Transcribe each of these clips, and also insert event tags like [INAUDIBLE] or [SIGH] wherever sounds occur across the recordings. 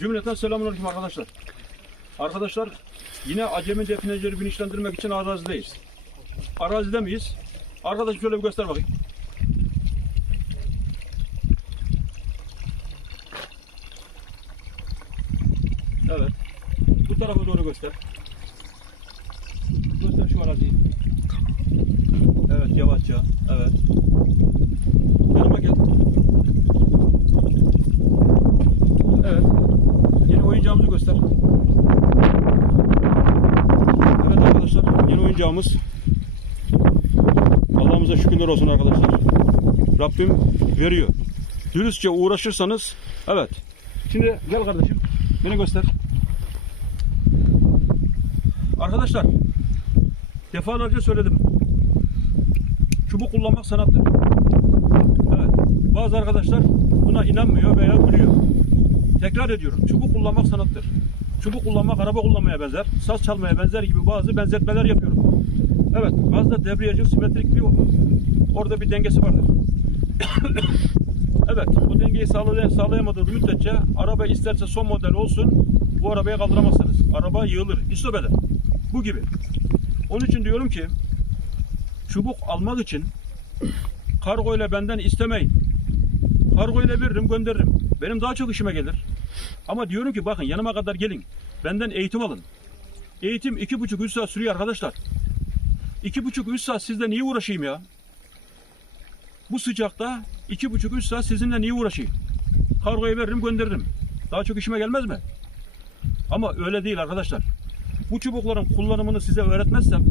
Cümleten selamünaleyküm arkadaşlar. Arkadaşlar yine acemi definecileri bilinçlendirmek için arazideyiz. Arazide miyiz? Arkadaş şöyle bir göster bakayım. Evet. Bu tarafa doğru göster. Göster şu araziyi. Evet yavaşça. Evet. Yanıma gel. Evet. Yeni oyuncağımızı göster. Evet oyuncağımız. Allah'ımıza şükürler olsun arkadaşlar. Rabbim veriyor. Dürüstçe uğraşırsanız, evet. Şimdi gel kardeşim, beni göster. Arkadaşlar, defalarca söyledim. Çubuk kullanmak sanattır. Evet, bazı arkadaşlar buna inanmıyor veya biliyor. Tekrar ediyorum. Çubuk kullanmak sanattır. Çubuk kullanmak araba kullanmaya benzer. Saz çalmaya benzer gibi bazı benzetmeler yapıyorum. Evet. Gazda debriyajın simetrik bir orada bir dengesi vardır. [COUGHS] evet. O dengeyi sağlay sağlayamadığınız müddetçe araba isterse son model olsun bu arabaya kaldıramazsınız. Araba yığılır. İstop. Bu gibi. Onun için diyorum ki çubuk almak için [COUGHS] kargo ile benden istemeyin. Kargo ile veririm gönderirim. Benim daha çok işime gelir. Ama diyorum ki bakın yanıma kadar gelin. Benden eğitim alın. Eğitim iki buçuk üç saat sürüyor arkadaşlar. İki buçuk üç saat sizle niye uğraşayım ya? Bu sıcakta iki buçuk üç saat sizinle niye uğraşayım? Kargoya veririm gönderirim. Daha çok işime gelmez mi? Ama öyle değil arkadaşlar. Bu çubukların kullanımını size öğretmezsem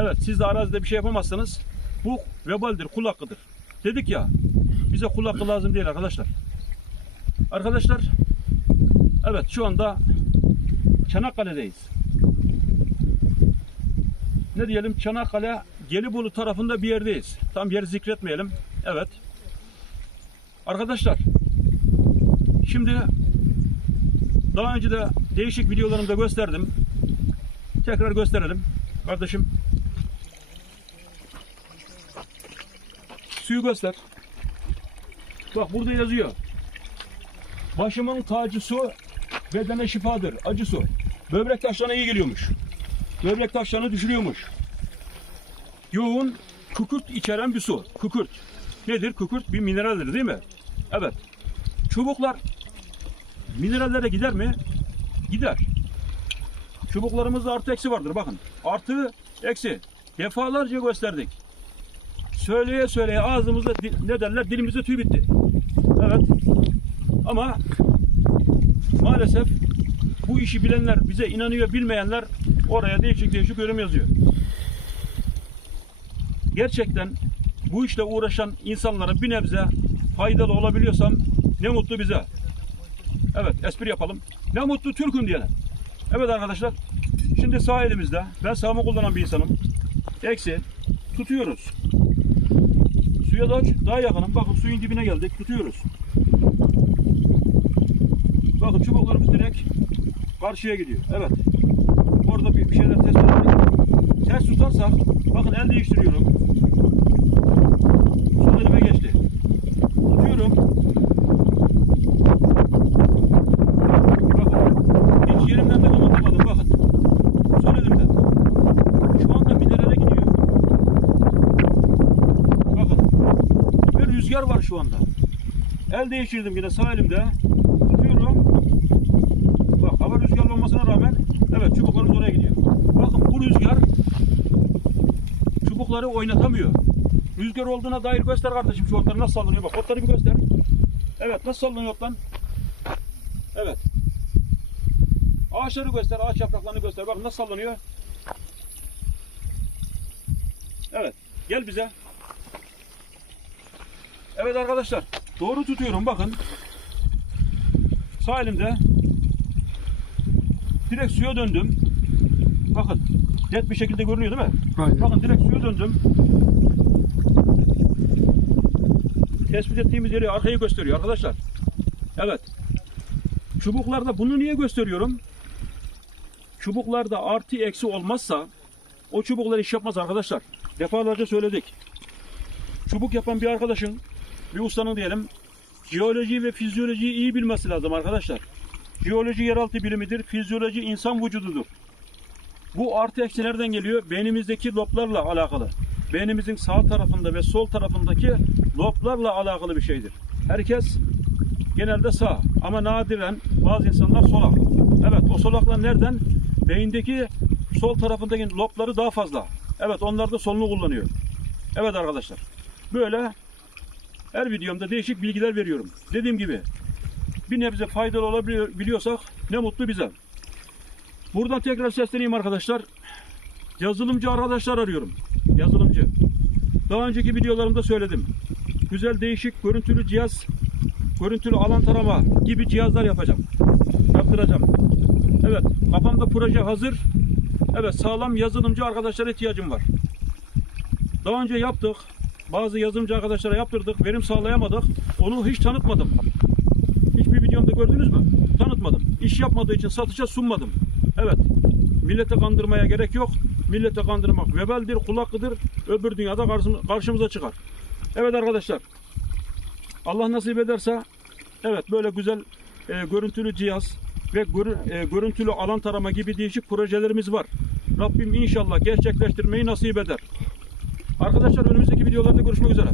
evet siz de arazide bir şey yapamazsanız bu vebaldir, kul hakkıdır. Dedik ya bize kul hakkı lazım değil arkadaşlar. Arkadaşlar evet şu anda Çanakkale'deyiz. Ne diyelim Çanakkale Gelibolu tarafında bir yerdeyiz. Tam yeri zikretmeyelim. Evet. Arkadaşlar şimdi daha önce de değişik videolarımda gösterdim. Tekrar gösterelim. Kardeşim suyu göster. Bak burada yazıyor. Başımın tacı su, bedene şifadır. Acı su. Böbrek taşlarına iyi geliyormuş. Böbrek taşlarını düşürüyormuş. Yoğun kükürt içeren bir su. Kükürt. Nedir? Kükürt bir mineraldir değil mi? Evet. Çubuklar minerallere gider mi? Gider. Çubuklarımızda artı eksi vardır. Bakın. Artı eksi. Defalarca gösterdik. Söyleye söyleye ağzımızda ne derler dilimizde tüy bitti. Evet. Ama maalesef bu işi bilenler bize inanıyor, bilmeyenler oraya değişik değişik yorum yazıyor. Gerçekten bu işle uğraşan insanlara bir nebze faydalı olabiliyorsam ne mutlu bize. Evet, espri yapalım. Ne mutlu Türk'üm diyene. Evet arkadaşlar, şimdi sağ elimizde, ben sağımı kullanan bir insanım. Eksi, tutuyoruz. Suya daha, daha yakınım. Bakın suyun dibine geldik, tutuyoruz. Bakın çubuklarımız direkt karşıya gidiyor. Evet. Bir, bir şeyler test edelim. Ters tutarsak bakın el değiştiriyorum. Sol elime geçti. Tutuyorum. Bakın. Hiç yerimden de kımıldamadım bakın. Sol elimde. Şu anda minerale gidiyor. Bakın. Ve rüzgar var şu anda. El değiştirdim yine sağ elimde. Tutuyorum. Bak hava rüzgarlı olmasına rağmen evet çubuklarımız oraya gidiyor. Bakın bu rüzgar çubukları oynatamıyor. Rüzgar olduğuna dair göster kardeşim şu otları nasıl sallanıyor. Bak otları bir göster. Evet nasıl sallanıyor otlar? Evet. Ağaçları göster, ağaç yapraklarını göster. Bak nasıl sallanıyor. Evet. Gel bize. Evet arkadaşlar. Doğru tutuyorum bakın. Sağ elimde direkt suya döndüm. Bakın net bir şekilde görünüyor değil mi? Aynen. Bakın direkt suya döndüm. Tespit ettiğimiz yeri arkayı gösteriyor arkadaşlar. Evet. Çubuklarda bunu niye gösteriyorum? Çubuklarda artı eksi olmazsa o çubuklar iş yapmaz arkadaşlar. Defalarca söyledik. Çubuk yapan bir arkadaşın, bir ustanın diyelim, jeoloji ve fizyolojiyi iyi bilmesi lazım arkadaşlar. Jeoloji yeraltı bilimidir. Fizyoloji insan vücududur. Bu artı eksi nereden geliyor? Beynimizdeki loblarla alakalı. Beynimizin sağ tarafında ve sol tarafındaki loblarla alakalı bir şeydir. Herkes genelde sağ ama nadiren bazı insanlar solak. Evet o solaklar nereden? Beyindeki sol tarafındaki lobları daha fazla. Evet onlar da solunu kullanıyor. Evet arkadaşlar. Böyle her videomda değişik bilgiler veriyorum. Dediğim gibi bir nebze faydalı olabiliyor biliyorsak ne mutlu bize. Buradan tekrar sesleneyim arkadaşlar. Yazılımcı arkadaşlar arıyorum. Yazılımcı. Daha önceki videolarımda söyledim. Güzel değişik görüntülü cihaz, görüntülü alan tarama gibi cihazlar yapacağım. Yaptıracağım. Evet, kafamda proje hazır. Evet, sağlam yazılımcı arkadaşlara ihtiyacım var. Daha önce yaptık. Bazı yazılımcı arkadaşlara yaptırdık. Verim sağlayamadık. Onu hiç tanıtmadım. Hiçbir videomda gördünüz mü? Tanıtmadım. İş yapmadığı için satışa sunmadım. Millete kandırmaya gerek yok. Millete kandırmak vebaldir, kulaklıdır. Öbür dünyada karşımıza- çıkar. Evet arkadaşlar. Allah nasip ederse evet böyle güzel e, görüntülü cihaz ve görü- e, görüntülü alan tarama gibi değişik projelerimiz var. Rabbim inşallah gerçekleştirmeyi nasip eder. Arkadaşlar önümüzdeki videolarda görüşmek üzere.